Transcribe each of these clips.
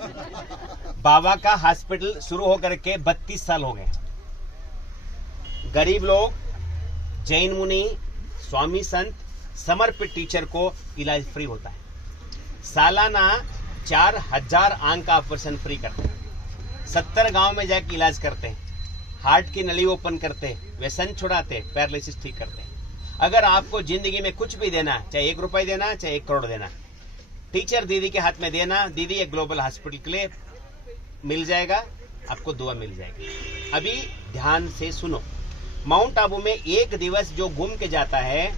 बाबा का हॉस्पिटल शुरू होकर के 32 साल हो गए। गरीब लोग, जैन मुनि, स्वामी संत, समर्पित टीचर को इलाज फ्री होता है। सालाना 4000 आंख का ऑपरेशन फ्री करते हैं। 70 गांव में जाके इलाज करते हैं। हार्ट की नली ओपन करते हैं, व्यसन छुड़ाते, पैरालिसिस ठीक करते हैं। अगर आपको जिंदगी में कुछ भी देना, चाहे 1 रुपए देना, चाहे 1 करोड़ देना, टीचर दीदी के हाथ में देना, दीदी एक ग्लोबल हॉस्पिटल के लिए मिल जाएगा, आपको दुआ मिल जाएगी। अभी ध्यान से सुनो। माउंट आबू में एक दिवस जो घूम के जाता है,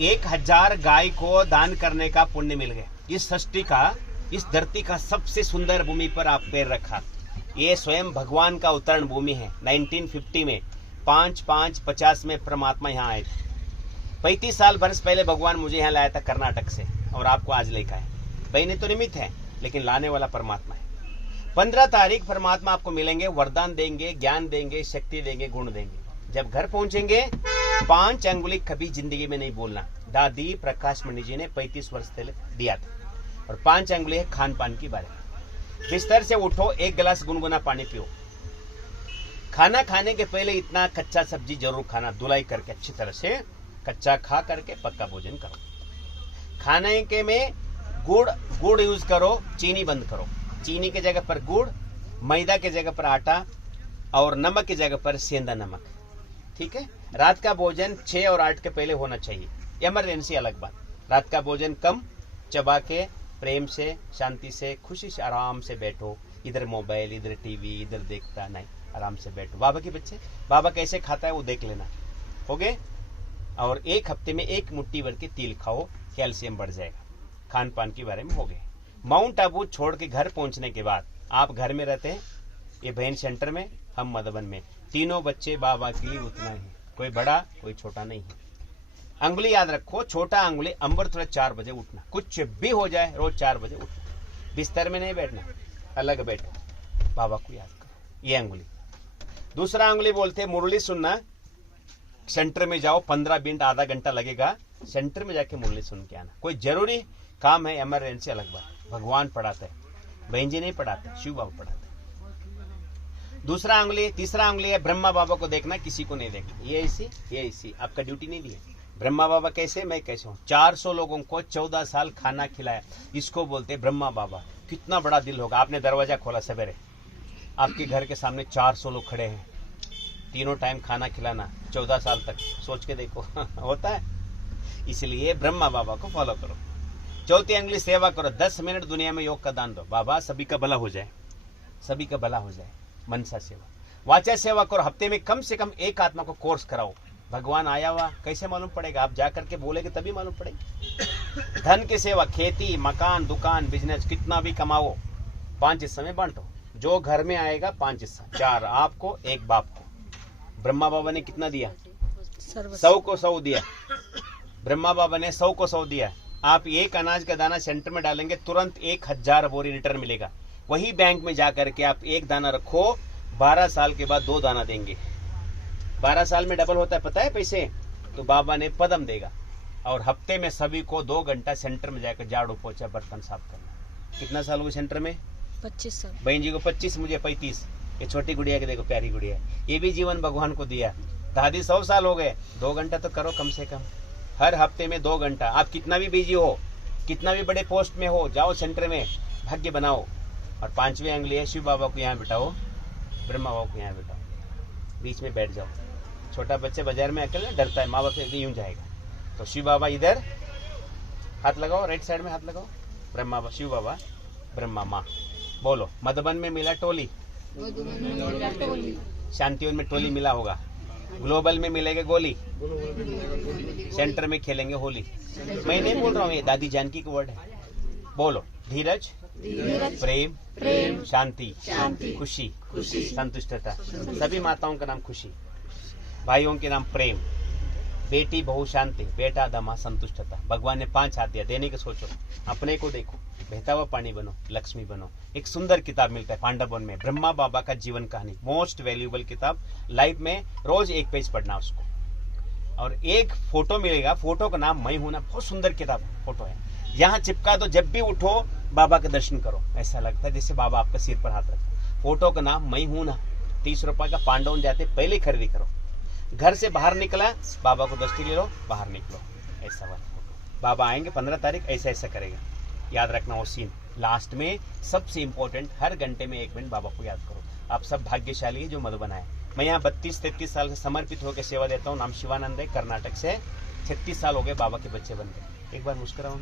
1000 गाय को दान करने का पुण्य मिल गया। इस सृष्टि का, इस धरती का सबसे सुंदर भूमि पर आप पैर रखा। ये स्वयं भगवान का अवतरण भूमि है। 1950 में 5/5/50 में परमात्मा यहाँ आए थे। 35 साल वर्ष पहले भगवान मुझे यहाँ लाया था कर्नाटक से, और आपको आज लेकर आए। बहने तो निमित्त है, लेकिन लाने वाला परमात्मा है। 15 तारीख परमात्मा आपको मिलेंगे, वरदान देंगे, ज्ञान देंगे, शक्ति देंगे, गुण देंगे। जब घर पहुंचेंगे 5 अंगुली कभी जिंदगी में नहीं बोलना। दादी प्रकाश मणि जी ने 35 वर्ष पहले दिया था। और 5 अंगुली है खान पान की बारे में। बिस्तर से उठो, 1 गिलास गुनगुना पानी पियो। खाना खाने के पहले इतना कच्चा सब्जी जरूर खाना, धुलाई करके अच्छी तरह से कच्चा खा करके पक्का भोजन करो। खाने के में गुड़ यूज करो, चीनी बंद करो। चीनी की जगह पर गुड़, मैदा की जगह पर आटा, और नमक की जगह पर सेंधा नमक। ठीक है। रात का भोजन 6 और 8 के पहले होना चाहिए। इमरजेंसी अलग बात। रात का भोजन कम, चबा के प्रेम से, शांति से, खुशी से आराम से बैठो। इधर मोबाइल, इधर टीवी, इधर देखता नहीं, आराम से बैठो। बाबा के बच्चे, बाबा कैसे खाता है वो देख लेना। हो गए। और 1 हफ्ते में 1 मुट्ठी भर के तिल खाओ, कैल्शियम बढ़ जाएगा। खान पान के बारे में हो गए। माउंट आबू छोड़ के घर पहुंचने के बाद आप घर में रहते हैं, ये बहन सेंटर में, हम मधुबन में। तीनों बच्चे बाबा के लिए उतना ही, कोई बड़ा कोई छोटा नहीं है। अंगुली याद रखो, छोटा अंगुली अमृत वेले 4 बजे उठना। कुछ भी हो जाए रोज 4 बजे उठना। बिस्तर में नहीं बैठना, अलग बैठो, बाबा को याद करो। ये अंगुली। दूसरा अंगुली बोलते मुरली सुनना। सेंटर में जाओ, 15 मिनट आधा घंटा लगेगा, सेंटर में जाके मुरली सुन के आना। कोई जरूरी काम है, इमरजेंसी अलग बात। भगवान पढ़ाते हैं, बहन जी नहीं पढ़ाते, शिव बाबा पढ़ाते। दूसरा अंगुली, तीसरा अंगुली है ब्रह्मा बाबा को देखना, किसी को नहीं देखना। ये इसी आपका ड्यूटी नहीं दी है। ब्रह्मा बाबा कैसे, मैं कैसे हूँ। 400 लोगों को 14 साल खाना खिलाया, इसको बोलते ब्रह्मा बाबा। कितना बड़ा दिल होगा। आपने दरवाजा खोला सवेरे, आपके घर के सामने 400 लोग खड़े हैं, तीनों टाइम खाना खिलाना 14 साल तक। सोच के देखो होता है। इसलिए ब्रह्मा बाबा को फॉलो करो। चौथी अंगुली सेवा करो। 10 मिनट दुनिया में योग का दान दो। बाबा सभी का भला हो जाए, सभी का भला हो जाए। मनसा सेवा, वाचा सेवा करो। हफ्ते में कम से कम 1 आत्मा को कोर्स कराओ। भगवान आया हुआ कैसे मालूम पड़ेगा, आप जाकर के बोलेगे तभी मालूम पड़ेगी। धन की सेवा, खेती, मकान, दुकान, बिजनेस, कितना भी कमाओ, 5 हिस्से में बांटो। जो घर में आएगा 5 हिस्सा, 4 आपको, 1 बाप को। ब्रह्मा बाबा ने कितना दिया? 100 को 100 दिया। ब्रह्मा बाबा ने 100 को 100 दिया। आप 1 अनाज का दाना सेंटर में डालेंगे, तुरंत 1000 बोरी रिटर्न मिलेगा। वही बैंक में जाकर के आप 1 दाना रखो, 12 साल के बाद 2 दाना देंगे। 12 साल में डबल होता है, पता है पैसे। तो बाबा ने पदम देगा। और हफ्ते में सभी को 2 घंटा सेंटर में जाकर झाड़ू पोछा बर्तन साफ करना। कितना साल हुए सेंटर में? 25 साल। बहन जी को 25, मुझे 35। ये छोटी गुड़िया के देखो, प्यारी गुड़िया, ये भी जीवन भगवान को दिया। दादी 100 साल हो गए, 2 घंटा तो करो कम से कम। हर हफ्ते में 2 घंटा। आप कितना भी बिजी हो, कितना भी बड़े पोस्ट में हो, जाओ सेंटर में, भाग्य बनाओ। और 5वीं अंगुली है, शिव बाबा को यहाँ बिठाओ, ब्रह्मा बाबा को यहाँ बिठाओ, बीच में बैठ जाओ। छोटा बच्चे बाजार में अकेले डरता है, माँ बाप से यूं जाएगा। तो शिव बाबा इधर हाथ लगाओ, राइट साइड में हाथ लगाओ। ब्रह्मा बाबा, शिव बाबा, ब्रह्मा माँ। बोलो, मधुबन में मिला टोली, शांतिवन में टोली मिला होगा, ग्लोबल में मिलेगा गोली, सेंटर में खेलेंगे होली। मैं नहीं बोल रहा हूँ, ये दादी जानकी का वर्ड है। बोलो, धीरज, प्रेम, शांति, खुशी, संतुष्टता। सभी माताओं का नाम खुशी, भाइयों के नाम प्रेम, बेटी बहु शांति, बेटा दमा संतुष्टता। भगवान ने 5 हाथ दिया, देने के सोचो, अपने को देखो, बहता हुआ पानी बनो, लक्ष्मी बनो। एक सुंदर किताब मिलता है पांडवन में, ब्रह्मा बाबा का जीवन कहानी, मोस्ट वैल्यूएबल किताब। लाइफ में रोज 1 पेज पढ़ना उसको। और एक फोटो मिलेगा, फोटो का नाम मैं हूं ना, बहुत सुंदर किताब फोटो है। यहाँ चिपका दो, जब भी उठो बाबा के दर्शन करो, ऐसा लगता है जैसे बाबा आपका सिर पर हाथ रखा। फोटो का नाम मैं हूं ना, 30 रुपए का पांडवन जाते पहले खरीदी करो। घर से बाहर निकला, बाबा को दृष्टि ले लो, बाहर निकलो, ऐसा वाला फोटो। बाबा आएंगे 15 तारीख, ऐसा ऐसा करेगा, याद रखना वो सीन। लास्ट में सबसे इंपॉर्टेंट, हर घंटे में 1 मिनट बाबा को याद करो। आप सब भाग्यशाली है जो मधुबन आए। मैं यहाँ 32-33 साल से समर्पित होकर सेवा देता हूँ। नाम शिवानंद है, कर्नाटक से। 36 साल हो गए बाबा के बच्चे बन गए। एक बार मुस्कुराओ।